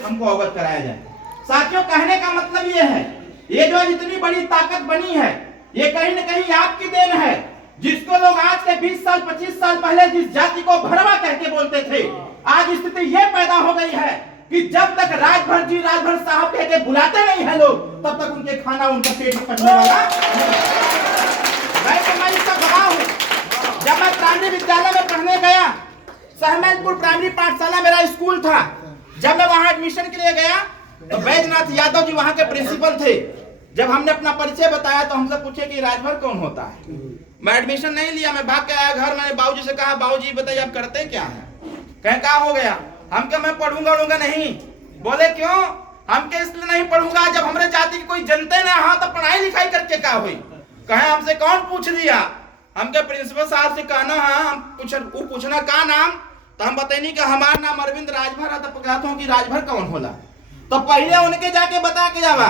हमको अवगत कराया जाए। साथियों, कहने का मतलब ये है, ये जो इतनी बड़ी ताकत बनी है, ये कहीं न कहीं आपकी देन है। जिसको लोग आज के 20 साल 25 साल पहले जिस जाति को भरवा कह के बोलते थे, आज स्थिति ये पैदा हो गई है कि जब तक राजभर जी राजभर साहब कह के बुलाते नहीं है लोग, तब तक उनके खाना उनका पेट में पचने वाला। मैं इसका गवाह हूं। जब मैं प्राइमरी विद्यालय में पढ़ने गया, सहमैनपुर प्राइमरी पाठशाला मेरा स्कूल था, जब मैं वहां एडमिशन के लिए गया तो बैजनाथ यादव जी वहां के प्रिंसिपल थे। जब हमने अपना परिचय बताया तो हमसे पूछे कि राजभर कौन होता है। मैं एडमिशन नहीं लिया, मैं भाग के आया घर। मैंने बाबूजी से कहा, बाबूजी बताइए आप करते क्या है? कहे क्या हो गया? हम क्या मैं पढ़ूंगा नहीं। बोले क्यों? हम क्या इसलिए नहीं पढ़ूंगा, जब हमारे जाति की कोई जनते ना हो तो पढ़ाई लिखाई करके क्या हुई? कहे हमसे कौन पूछ लिया? हम क्या प्रिंसिपल साहब से कहना है, हम पूछना का नाम, तो हम बताइए कि हमारा नाम अरविंद राजभर है। तो कहता हूँ कि राजभर कौन होला? तो पहले उनके जाके बता के जावा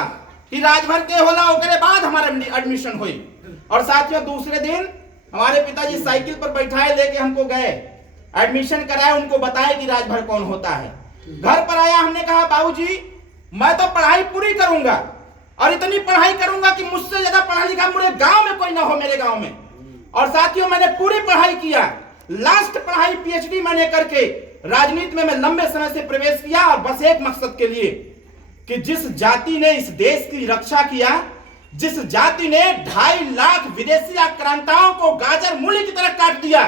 कि राजभर के होला, उसके बाद हमारा एडमिशन हुई। और साथियों, दूसरे दिन हमारे पिताजी साइकिल पर बैठाए लेके हमको गए, एडमिशन कराए, उनको बताए कि राजभर कौन होता है। घर पर आया, हमने कहा बाबूजी मैं तो पढ़ाई पूरी करूंगा और इतनी पढ़ाई करूंगा कि मुझसे ज्यादा पढ़ा लिखा पूरे गांव में कोई ना हो, मेरे गांव में। और साथियों, मैंने पूरी पढ़ाई किया, लास्ट पढ़ाई पीएचडी मैंने करके राजनीति में मैं लंबे समय से प्रवेश किया, और बस एक मकसद के लिए कि जिस जाति ने इस देश की रक्षा किया, जिस जाति ने 2.5 लाख विदेशी आक्रांताओं को गाजर मूली की तरह काट दिया,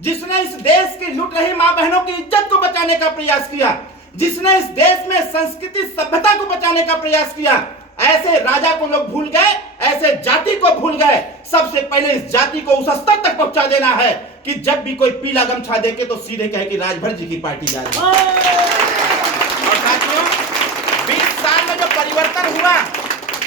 जिसने इस देश की लुट रही मां बहनों की इज्जत को बचाने का प्रयास किया, जिसने इस देश में संस्कृति सभ्यता को बचाने का प्रयास किया, ऐसे राजा को लोग भूल गए, ऐसे जाति को भूल गए। सबसे पहले इस जाति को उस स्तर तक पहुंचा देना है कि जब भी कोई पीला गमछा देके तो सीधे कहे कि राजभर जी की पार्टी जा रही है। और साथियों, 20 साल में जो परिवर्तन हुआ,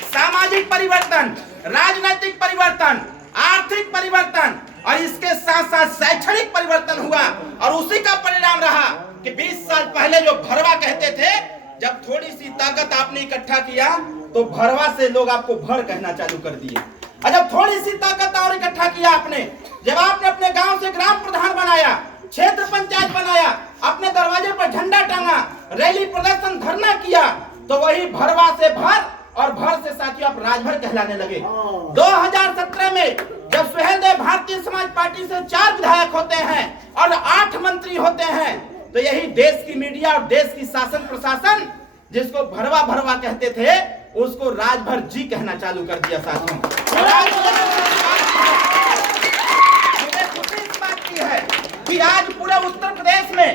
सामाजिक परिवर्तन, राजनीतिक परिवर्तन, आर्थिक परिवर्तन, और इसके साथ साथ शैक्षणिक परिवर्तन हुआ, और उसी का परिणाम रहा कि 20 साल पहले जो भरवा कहते थे, जब थोड़ी सी ताकत आपने इकट्ठा किया तो भरवा से लोग आपको भर कहना चालू कर दिए। और जब थोड़ी सी ताकत और इकट्ठा किया आपने, जब आपने अपने गांव से ग्राम प्रधान बनाया, क्षेत्र पंचायत बनाया, अपने दरवाजे पर झंडा टांगा, रैली प्रदर्शन धरना किया, तो वही भरवा से भर और भर से साथियों आप राजभर कहलाने लगे। 2017 में जब सुहेलदेव भारतीय समाज पार्टी से 4 विधायक होते हैं और 8 मंत्री होते हैं, तो यही देश की मीडिया और देश की शासन प्रशासन जिसको भरवा भरवा कहते थे, उसको राजभर जी कहना चालू कर दिया। साथियों, मुझे खुशी इस बात की है कि आज पूरे उत्तर प्रदेश में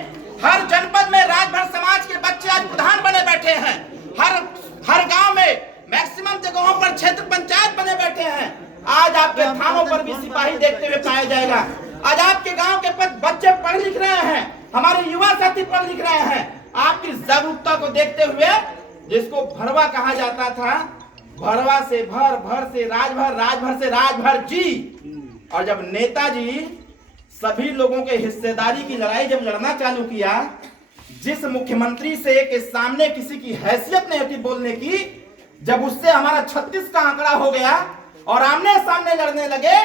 हर जनपद में राजभर समाज के बच्चे आज प्रधान बने बैठे हैं। हर गांव में मैक्सिमम जगहों पर क्षेत्र पंचायत बने बैठे हैं। आज आपके थानों पर भी सिपाही देखते हुए पाया जाएगा। आज आपके गांव के बच्चे पढ़ लिख रहे हैं, हमारे युवा साथी पढ़ लिख रहे हैं। आपकी जागरूकता को देखते हुए जिसको भरवा कहा जाता था, भरवा से भर, भर से राजभर, राजभर से राजभर जी। और जब नेताजी सभी लोगों के हिस्सेदारी की लड़ाई जब लड़ना चालू किया, जिस मुख्यमंत्री से के सामने किसी की हैसियत नहीं होती बोलने की, जब उससे हमारा 36 का आंकड़ा हो गया और आमने सामने लड़ने लगे,